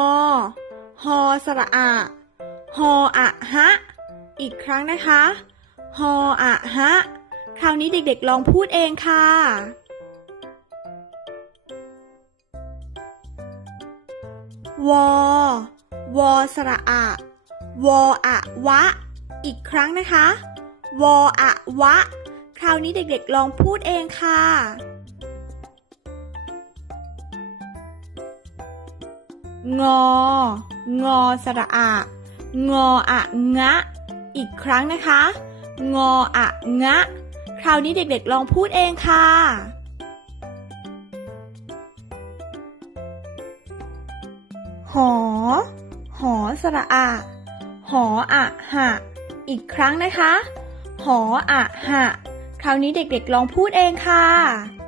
ฮอฮอสระอะฮออะฮะ อีกครั้งนะคะฮออะฮะ คราวนี้เด็กๆลองพูดเองค่ะ วอ วอสระอะวออะวะ อีกครั้งนะคะ วออะวะ คราวนี้เด็กๆลองพูดเองค่ะ งอ งอสระอะ งออะงะ อีกครั้งนะคะ งออะงะ คราวนี้เด็กๆลองพูดเองค่ะ หอ หอสระอะ หออะหะ อีกครั้งนะคะ หออะหะ คราวนี้เด็กๆลองพูดเองค่ะ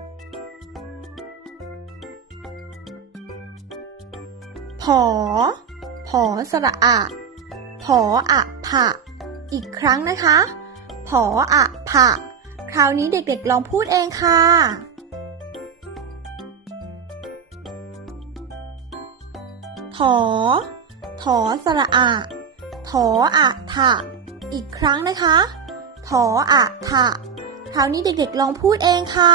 ผอ ผอสระอะ ผออะผะ อีกครั้งนะคะ ผออะผะ คราวนี้เด็กๆลองพูดเองค่ะถอถอสระอะถออะทะอีกครั้งนะคะถออะทะคราวนี้เด็กๆลองพูดเองค่ะ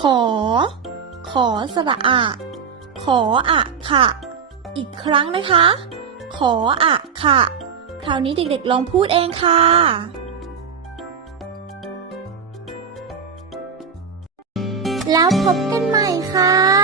ขอ ขอสระอะ ขออะขะอีกครั้งนะคะ ขออะขะคราวนี้เด็กๆลองพูดเองค่ะแล้วพบกันใหม่ค่ะ